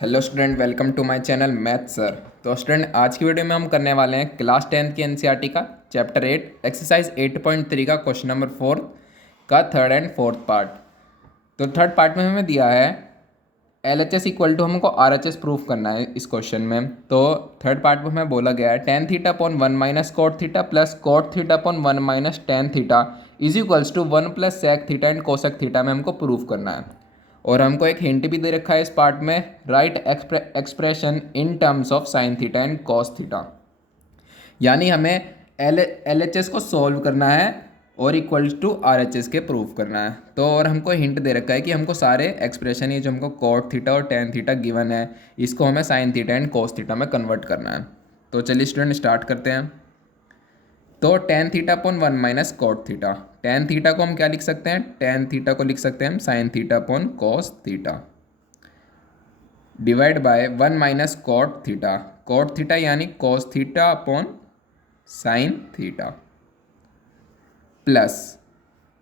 Hello student, welcome to my channel math sir. तो student, आज की वीडियो में हम करने वाले हैं क्लास 10th की एनसीईआरटी का चैप्टर 8 एक्सरसाइज 8.3 का क्वेश्चन नंबर 4 का थर्ड एंड फोर्थ पार्ट। तो थर्ड पार्ट में हमें दिया है L H S equal to, हमको आर एच एस प्रूफ करना है इस क्वेश्चन में। तो थर्ड पार्ट में हमें बोला गया है tan theta upon one minus cot theta plus cot theta upon one minus tan theta is equals to one plus sec theta and cosec theta में हमको प्रूफ करना है। और हमको एक हिंट भी दे रखा है इस पार्ट में, write expression in terms of sine theta and cos theta. यानी हमें एल एच एस को सॉल्व करना है और equals to R H S के प्रूफ करना है। तो और हमको हिंट दे रखा है कि हमको सारे एक्सप्रेशन ये जो हमको कॉट थीटा और टेन थीटा गिवन है, इसको हमें sine theta and cos theta में कन्वर्ट करना है। तो चलिए स्टूडेंट स्टार्ट करते हैं। तो tan theta upon one minus cot theta, tan theta को हम क्या लिख सकते हैं, टेन थीटा को लिख सकते हैं हम sine theta upon cos theta divide by one minus cot theta यानी cos theta upon sine theta plus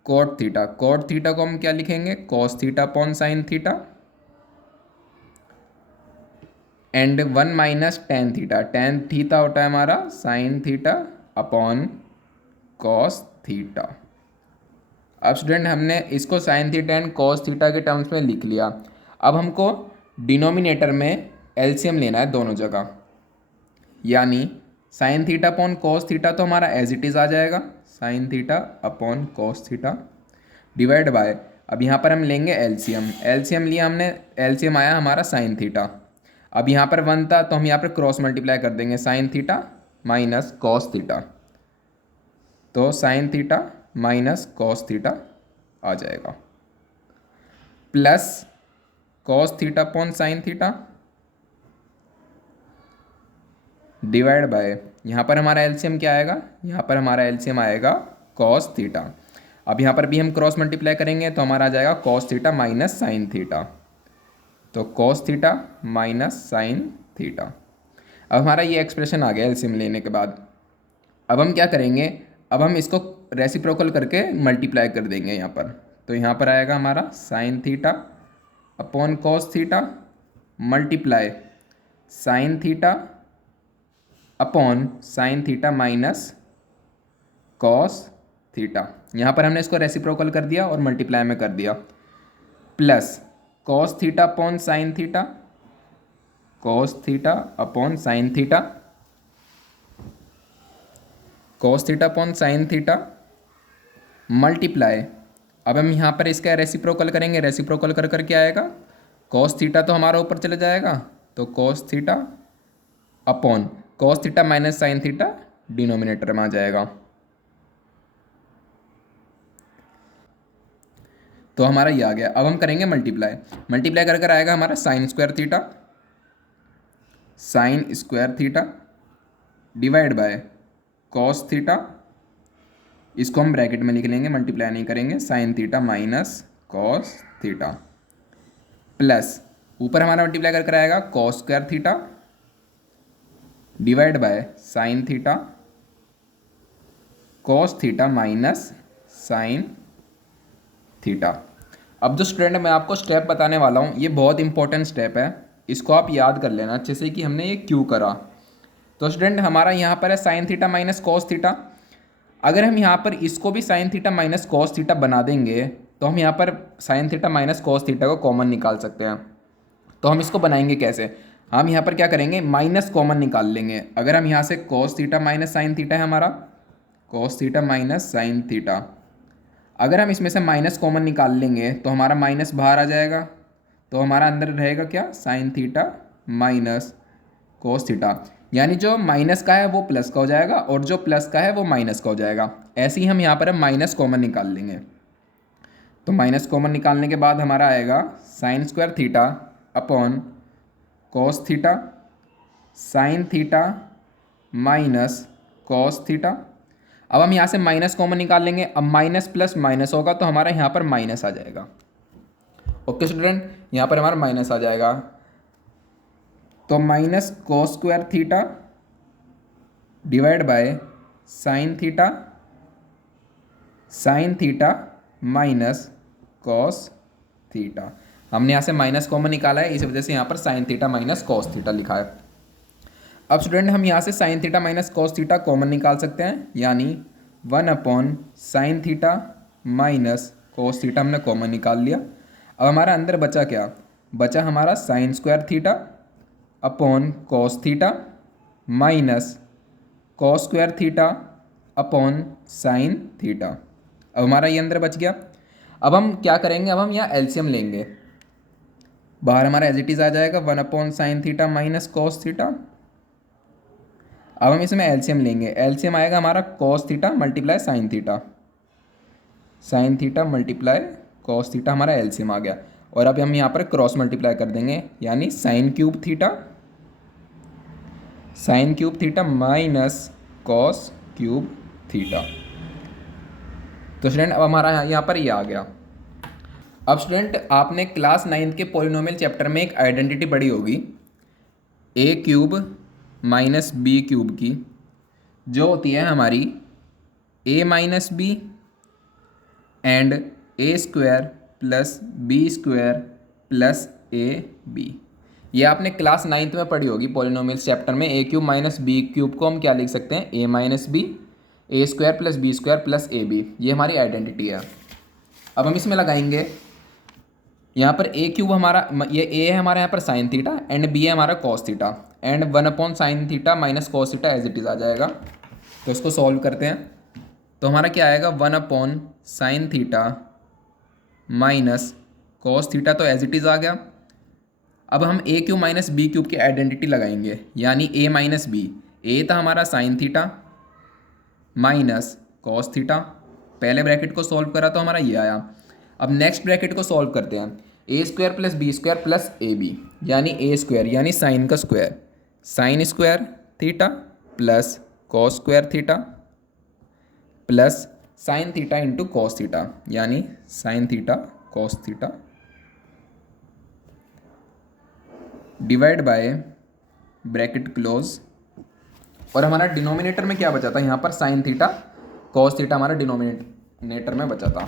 cot theta को हम क्या लिखेंगे, cos theta upon sine theta and one minus tan theta होता है हमारा sine theta upon cos theta. अब student हमने इसको sine theta and cos theta के टर्म्स में लिख लिया। अब हमको डिनोमिनेटर में एलसीएम लेना है दोनों जगह, यानी sine theta upon cos theta तो हमारा एज इट इज़ आ जाएगा, sign theta upon cos theta divide bye, अब यहाँ पर हम लेंगे एलसीएम, एलसीएम लिया हमने, एलसीएम आया हमारा साइन थीटा। अब यहाँ पर वन था तो हम यहाँ पर क्रॉस मल्टीप्लाई कर देंगे, sine theta minus cos theta, तो sine theta minus cos theta आ जाएगा plus cos theta upon sine theta divide by, यहाँ पर हमारा एलसीएम क्या आएगा, यहाँ पर हमारा एलसीएम आएगा कॉस थीटा। अब यहाँ पर भी हम क्रॉस मल्टीप्लाई करेंगे तो हमारा आ जाएगा cos theta minus sine theta, तो cos theta minus sine theta. अब हमारा ये एक्सप्रेशन आ गया एलसीएम लेने के बाद। अब हम क्या करेंगे, अब हम इसको रेसिप्रोकल करके मल्टीप्लाई कर देंगे यहाँ पर। तो यहाँ पर आएगा हमारा sine theta upon cos theta multiply sign theta upon sine theta minus cos theta. यहाँ पर हमने इसको रेसिप्रोकल कर दिया और मल्टीप्लाई में कर दिया, plus cos theta upon sine theta, cos theta upon sine theta, cos theta upon sine theta multiply, अब हम यहाँ पर इसका रेसिप्रोकल करेंगे, रेसिप्रोकल कर कर क्या आएगा, कॉस थीटा तो हमारा ऊपर चले जाएगा, तो cos theta upon cos theta minus sine theta denominator में आ जाएगा। तो हमारा ये आ गया। अब हम करेंगे मल्टीप्लाई, मल्टीप्लाई कर कर आएगा हमारा sign square theta divide by cos theta, इसको हम ब्रैकेट में लिख लेंगे, मल्टीप्लाई नहीं करेंगे, sign theta minus cos theta plus ऊपर हमारा मल्टीप्लाई कर कर आएगा cos square theta divide by sine theta cos theta minus sine theta. अब जो स्टूडेंट मैं आपको स्टेप बताने वाला हूँ ये बहुत इंपॉर्टेंट स्टेप है, इसको आप याद कर लेना अच्छे से कि हमने ये क्यों करा। तो स्टूडेंट हमारा यहाँ पर है sign theta minus cos theta, अगर हम यहाँ पर इसको भी sign theta minus cos theta बना देंगे तो हम यहाँ पर sine theta minus cos theta को कॉमन निकाल सकते हैं। तो हम इसको बनाएंगे कैसे, हम यहाँ पर क्या करेंगे, माइनस कॉमन निकाल लेंगे। अगर हम यहाँ से cos theta minus sine theta है हमारा, cos theta minus sine theta, अगर हम इसमें से माइनस कॉमन निकाल लेंगे तो हमारा माइनस बाहर आ जाएगा, तो हमारा अंदर रहेगा क्या, sign theta minus cos theta, यानी जो माइनस का है वो प्लस का हो जाएगा और जो प्लस का है वो माइनस का हो जाएगा। ऐसे ही हम यहाँ पर माइनस कॉमन निकाल लेंगे, तो माइनस कॉमन निकालने के बाद हमारा आएगा sign square theta upon cos theta sine theta minus cos theta. अब हम यहाँ से माइनस कॉमन निकाल लेंगे, अब माइनस प्लस माइनस होगा तो हमारा यहाँ पर माइनस आ जाएगा। ओके स्टूडेंट, यहाँ पर हमारा माइनस आ जाएगा, तो minus cos square theta divide by sine theta minus cos theta. हमने यहाँ से माइनस कॉमन निकाला है, इस वजह से यहाँ पर sine theta minus cos theta लिखा है। अब स्टूडेंट हम यहाँ से sign theta minus cos theta common निकाल सकते हैं, यानी 1/sin theta minus cos theta हमने कॉमन निकाल लिया। अब हमारा अंदर बचा क्या, बचा हमारा sign square theta upon cos theta minus cos square theta upon sine theta. अब हमारा ये अंदर बच गया। अब हम क्या करेंगे, अब हम यहाँ एलसीएम लेंगे। बाहर हमारा एज इट इज़ आ जाएगा 1/sin theta minus cos theta. अब हम इसमें एलसीएम लेंगे, एलसीएम आएगा हमारा cos theta multiply sine theta, sine theta multiply cos theta, हमारा एलसीएम आ गया। और अब हम यहाँ पर क्रॉस मल्टीप्लाई कर देंगे, यानी sine cube theta minus cos cube theta. तो स्टूडेंट अब हमारा यहाँ पर ये आ गया। अब स्टूडेंट आपने क्लास 9th के पॉलिनोमियल चैप्टर में एक आइडेंटिटी पढ़ी होगी, a cube minus b cube की, जो होती है हमारी a minus b and a square plus b square plus a b. ये आपने क्लास 9th में पढ़ी होगी पॉलिनोमियल्स चैप्टर में। A cube minus b cube को हम क्या लिख सकते हैं, a minus b a square plus b square plus a b, ये हमारी आइडेंटिटी है। अब हम इसमें लगाएंगे, यहाँ पर ए क्यूब हमारा, ये ए है हमारा यहाँ पर साइन थीटा एंड बी है हमारा cos theta and 1/sin theta minus cos theta as it is आ जाएगा। तो इसको सॉल्व करते हैं, तो हमारा क्या आएगा 1/sin theta minus cos theta, तो एज इट इज़ आ गया। अब हम ए क्यूब माइनस बी क्यूब की आइडेंटिटी लगाएंगे, यानी ए माइनस बी, ए था हमारा sine theta minus cos theta, पहले ब्रैकेट को सॉल्व करा तो हमारा ये आया। अब नेक्स्ट ब्रैकेट को सॉल्व करते हैं, a square plus b square plus a b, यानी ए स्क्वायर यानी साइन का square, sine square theta plus cos square theta plus sine theta into cos theta, यानी sine theta cos theta divide by bracket close. और हमारा denominator में क्या बचा था, यहाँ पर साइन थीटा कॉस थीटा हमारा डिनोमिनेटर में बचा था,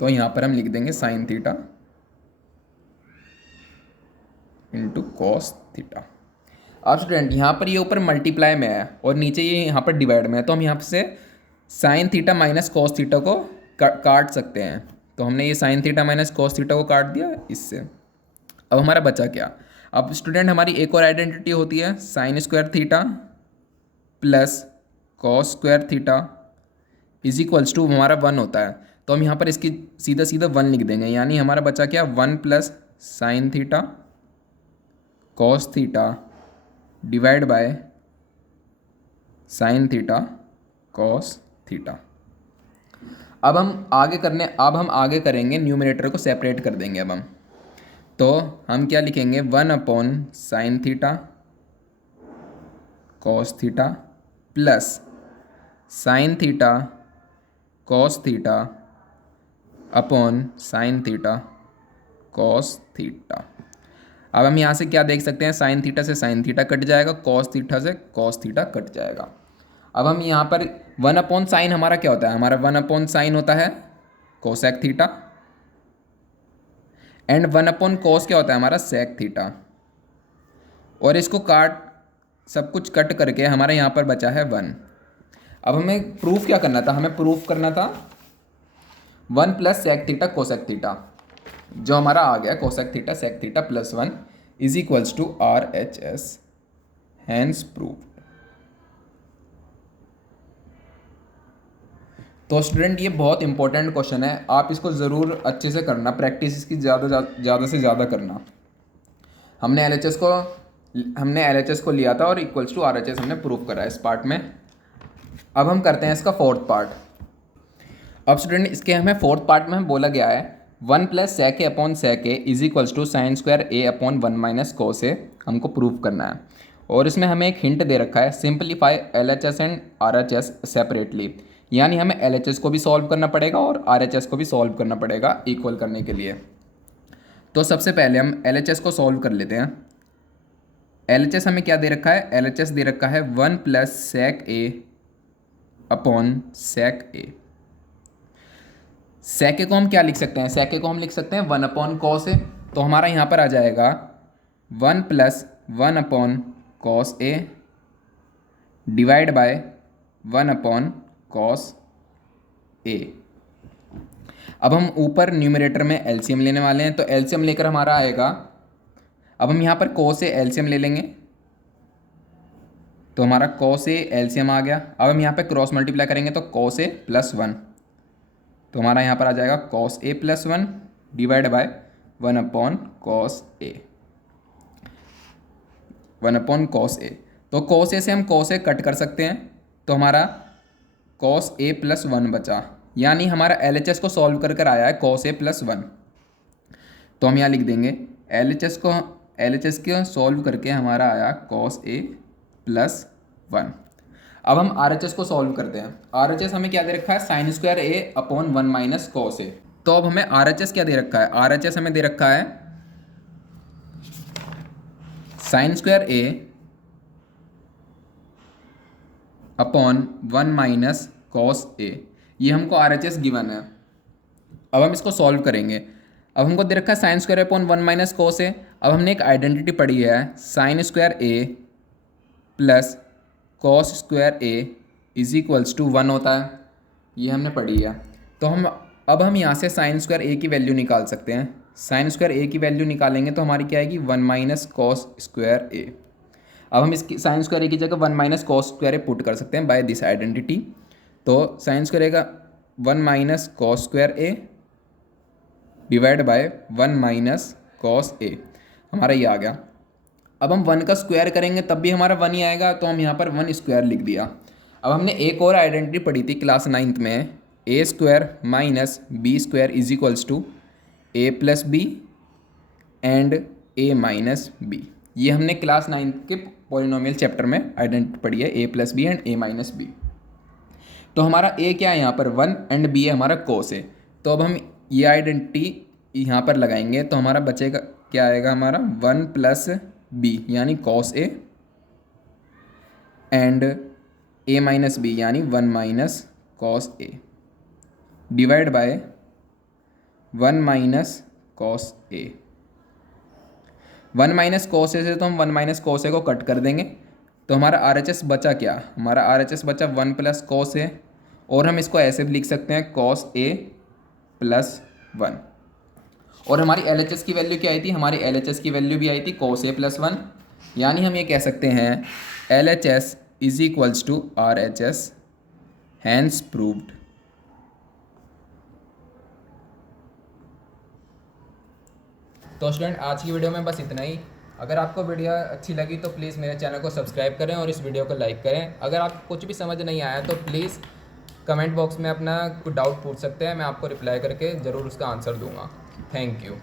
तो यहाँ पर हम लिख देंगे sine theta into cos theta. अब स्टूडेंट यहाँ पर ये ऊपर मल्टीप्लाई में है और नीचे ये यहाँ पर डिवाइड में है, तो हम यहाँ से sign theta minus cos theta को काट सकते हैं। तो हमने ये sign theta minus cos theta को काट दिया इससे। अब हमारा बचा क्या, अब स्टूडेंट हमारी एक और आइडेंटिटी होती है sine square theta plus cos square theta is equals to हमारा 1 होता है, तो हम यहाँ पर इसकी सीधा सीधा 1 लिख देंगे, यानी हमारा बचा क्या 1+sin theta cos theta divide by sine theta cos theta. अब हम आगे करेंगे, न्यूमरेटर को सेपरेट कर देंगे। अब हम तो हम क्या लिखेंगे 1/sin theta cos theta plus sine theta cos theta upon sine theta cos theta. अब हम यहाँ से क्या देख सकते हैं, साइन थीटा से साइन थीटा कट जाएगा, कॉस थीटा से कॉस थीटा कट जाएगा। अब हम यहाँ पर 1/sin हमारा क्या होता है, हमारा 1/sin होता है कोसेक थीटा एंड 1/cos क्या होता है हमारा सेक थीटा। और इसको सब कुछ कट करके हमारे यहाँ पर बचा है 1। अब हमें प्रूफ क्या करना था, हमें प्रूफ करना था 1+sec थीटा कोसेक थीटा, जो हमारा आ गया cosec theta sec theta plus 1 is equals to RHS, hence proved. तो स्टूडेंट ये बहुत इंपॉर्टेंट क्वेश्चन है, आप इसको ज़रूर अच्छे से करना, प्रैक्टिस इसकी ज़्यादा से ज़्यादा करना। हमने LHS को लिया था और इक्वल्स टू RHS हमने प्रूव करा है इस पार्ट में। अब हम करते हैं इसका फोर्थ पार्ट। अब स्टूडेंट इसके हमें फोर्थ पार्ट में बोला गया है 1+sec upon sec is equals to sine square a upon 1 - cos a हमको प्रूव करना है। और इसमें हमें एक हिंट दे रखा है, simplify LHS and RHS separately, यानी हमें LHS को भी सॉल्व करना पड़ेगा और RHS को भी सॉल्व करना पड़ेगा इक्वल करने के लिए। तो सबसे पहले हम LHS को सॉल्व कर लेते हैं। LHS हमें क्या दे रखा है, LHS दे रखा है 1+sec a upon sec a। सेके को हम क्या लिख सकते हैं, सेके को हम लिख सकते हैं 1/cos A। तो हमारा यहाँ पर आ जाएगा 1 + 1/cos A divide by 1/cos A। अब हम ऊपर न्यूमरेटर में एलसीएम लेने वाले हैं, तो एलसीएम लेकर हमारा आएगा, अब हम यहाँ पर cos A एलसीएम ले लेंगे, तो हमारा cos A एलसीएम आ गया। अब हम यहाँ पे क्रॉस मल्टीप्लाई करेंगे तो cos A + 1, तो हमारा यहाँ पर आ जाएगा cos A + 1 divide by 1/cos A, 1/cos A। तो cos A से हम cos A कट कर सकते हैं, तो हमारा cos A + 1 बचा, यानी हमारा LHS को सॉल्व कर कर आया है cos A + 1। तो हम यहाँ लिख देंगे LHS को सॉल्व करके हमारा आया cos A + 1। अब हम RHS को सॉल्व करते हैं। RHS हमें क्या दे रखा है, sin²A/1 - cos A। तो अब हमें RHS क्या दे रखा है, RHS हमें दे रखा है sin²A/1 - cos A, ये हमको RHS गिवन है। अब हम इसको सॉल्व करेंगे। अब हमको दे रखा है sin²A/1 - cos A। अब हमने एक आइडेंटिटी पढ़ी है sin² A + cos² A = 1 होता है, ये हमने पढ़ी है। तो अब हम यहाँ से sin² A की वैल्यू निकाल सकते हैं। sin² A की वैल्यू निकालेंगे तो हमारी क्या आएगी, 1 - cos² A। अब हम इसकी sin² A की जगह 1 - cos² A पुट कर सकते हैं बाय दिस आइडेंटिटी। तो sin² A का 1 - cos² A divide by 1 - cos A, हमारा ये आ गया। अब हम 1 का स्क्वायर करेंगे तब भी हमारा 1 ही आएगा, तो हम यहाँ पर 1² लिख दिया। अब हमने एक और आइडेंटिटी पढ़ी थी क्लास 9th में, A² - B² = A + B and A - B। ये हमने क्लास 9th के पॉलिनोमियल चैप्टर में आइडेंटिटी पढ़ी है, A + B and A - B। तो हमारा A क्या है यहाँ पर 1 एंड B है हमारा cos A। तो अब हम ये आइडेंटिटी यहाँ पर लगाएंगे तो हमारा बचेगा क्या आएगा, हमारा 1 + B यानी cos A and A - B यानी 1 - cos A divide by 1 - cos A। 1 - cos A से तो हम 1 - cos A को कट कर देंगे, तो हमारा RHS बचा क्या, हमारा RHS बचा 1 + cos A, और हम इसको ऐसे भी लिख सकते हैं cos A + 1। और हमारी LHS की वैल्यू क्या आई थी, हमारी LHS की वैल्यू भी आई थी cos A + 1, यानी हम ये कह सकते हैं LHS = RHS, हैंस प्रूव्ड। तो स्टूडेंट आज की वीडियो में बस इतना ही। अगर आपको वीडियो अच्छी लगी तो प्लीज़ मेरे चैनल को सब्सक्राइब करें और इस वीडियो को लाइक करें। अगर आपको कुछ भी समझ नहीं आया तो प्लीज़ कमेंट बॉक्स में अपना कुछ डाउट पूछ सकते हैं, मैं आपको रिप्लाई करके ज़रूर उसका आंसर दूंगा। Thank you.